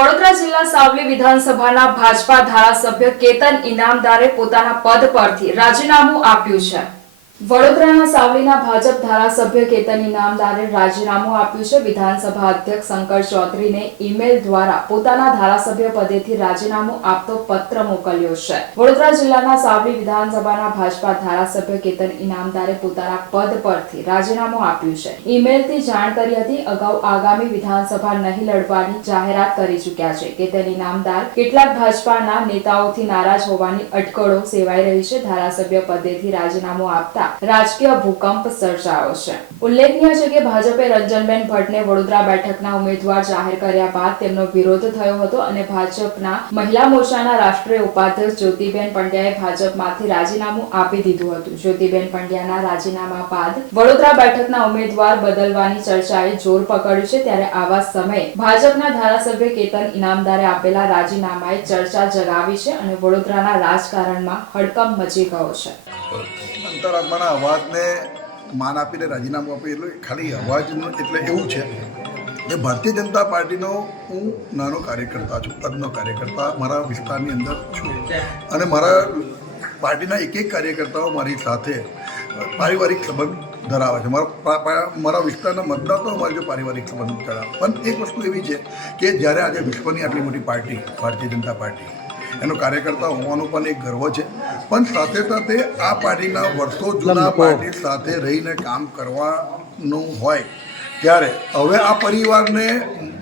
વડોદરા જિલ્લા સાવલી વિધાનસભાના ભાજપા ધારાસભ્ય કેતન ઇનામદારે પોતાના પદ પરથી રાજીનામું આપ્યું છે। વડોદરાના સાવલીના ભાજપ ધારાસભ્ય કેતન ઇનામદારે રાજીનામું આપ્યું છે। વિધાનસભા અધ્યક્ષ શંકર ચૌધરીને ઈમેલ દ્વારા પોતાના ધારાસભ્ય પદેથી રાજીનામું આપતો પત્ર મોકલ્યો છે। વડોદરા જિલ્લાના સાવલી વિધાનસભાના ભાજપા ધારાસભ્ય કેતન ઇનામદારે પોતાના પદ પરથી રાજીનામું આપ્યું છે। ઈમેલથી જાણ કરી હતી। અગાઉ આગામી વિધાનસભા નહીં લડવાની જાહેરાત કરી ચૂક્યા છે। કેતન ઇનામદાર કેટલાક ભાજપાના નેતાઓથી નારાજ હોવાની અટકળો સેવાઈ રહી છે। ધારાસભ્ય પદેથી રાજીનામું આપતા રાજકીય ભૂકંપ સર્જાયો છે। ઉલ્લેખનીય છે કે ભાજપે રંજનબેન ભટ્ટને વડોદરા બેઠકના ઉમેદવાર જાહેર કર્યા બાદ તેમનો વિરોધ થયો હતો અને ભાજપના મહિલા મોરચાના રાષ્ટ્રીય ઉપાધ્યક્ષ જ્યોતિબેન પંડ્યાએ ભાજપમાંથી રાજીનામું આપી દીધું હતું। જ્યોતિબેન પંડ્યાના રાજીનામા બાદ વડોદરા બેઠકના ઉમેદવાર બદલવાની ચર્ચાએ જોર પકડ્યું છે। ત્યારે આવા સમયે ભાજપના ધારાસભ્ય કેતન ઇનામદારે આપેલા રાજીનામાએ ચર્ચા જગાવી છે અને વડોદરાના રાજકારણમાં હડકંપ મચી ગયો છે। અંતરાત્માના અવાજને માન આપીને રાજીનામું આપે એટલે ખાલી અવાજનું એટલે એવું છે કે ભારતીય જનતા પાર્ટીનો હું નાનો કાર્યકર્તા છું, પદનો કાર્યકર્તા મારા વિસ્તારની અંદર છું અને મારા પાર્ટીના એક કાર્યકર્તાઓ મારી સાથે પારિવારિક સંબંધ ધરાવે છે। મારા વિસ્તારના મતદાતાઓ મારી જો પારિવારિક સંબંધ ધરાવે। પણ એક વસ્તુ એવી છે કે જ્યારે આજે વિશ્વની આટલી મોટી પાર્ટી ભારતીય જનતા પાર્ટી એનો કાર્યકર્તા હોવાનો પણ એક ગર્વ છે, પણ સાથે સાથે આ પાર્ટીના વર્ષો જૂના પાર્ટી સાથે રહીને કામ કરવાનું હોય ત્યારે હવે આ પરિવારને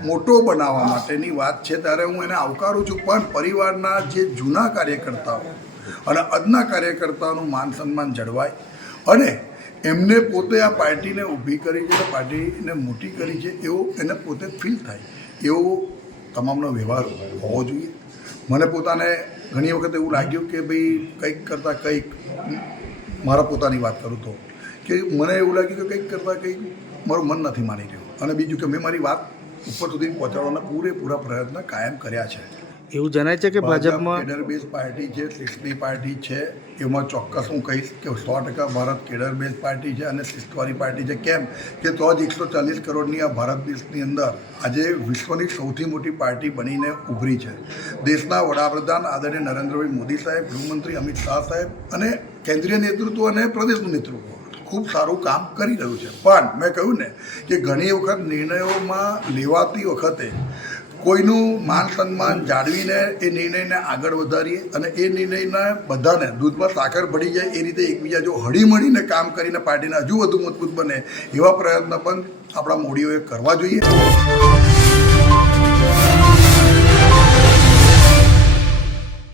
મોટો બનાવવા માટેની વાત છે ત્યારે હું એને આવકારું છું। પણ પરિવારના જે જૂના કાર્યકર્તાઓ અને આજના કાર્યકર્તાઓનું માન સન્માન જળવાય અને એમને પોતે આ પાર્ટીને ઊભી કરી છે, પાર્ટીને મોટી કરી છે એવું એને પોતે ફીલ થાય એવો તમામનો વ્યવહાર હોવો જોઈએ। મને પોતાને ઘણી વખત એવું લાગ્યું કે ભાઈ કંઈક કરતાં કંઈક મારા પોતાની વાત કરું તો કે મને એવું લાગ્યું કે કંઈક કરતાં કંઈક મારું મન નથી માની રહ્યું અને બીજું કે મેં મારી વાત ઉપર સુધી પહોંચાડવાના પૂરેપૂરા પ્રયત્ન કાયમ કર્યા છે। એવું જણાય છે કે ભાજપમાં કેડર બેઝ પાર્ટી છે, શિસ્તની પાર્ટી છે, એમાં ચોક્કસ હું કહીશ કે 100% ભારત કેડર બેઝ પાર્ટી છે અને શિસ્તવાળી પાર્ટી છે। કેમ કે તો જ 140 કરોડની આ ભારત દેશની અંદર આજે વિશ્વની સૌથી મોટી પાર્ટી બનીને ઉભરી છે। દેશના વડાપ્રધાન આદરણીય નરેન્દ્રભાઈ મોદી સાહેબ, ગૃહમંત્રી અમિત શાહ સાહેબ અને કેન્દ્રીય નેતૃત્વ અને પ્રદેશનું નેતૃત્વ ખૂબ સારું કામ કરી રહ્યું છે। પણ મેં કહ્યું ને કે ઘણી વખત નિર્ણયોમાં લેવાતી વખતે કોઈનું માન સન્માન જાળવીને એ નિર્ણયને આગળ વધારીએ અને એ નિર્ણયના બધાને દૂધમાં સાકર ભળી જાય એ રીતે એકબીજા જો હળીમળીને કામ કરીને પાર્ટીને હજુ વધુ મજબૂત બને એવા પ્રયત્ન પણ આપણા મોદીઓએ કરવા જોઈએ।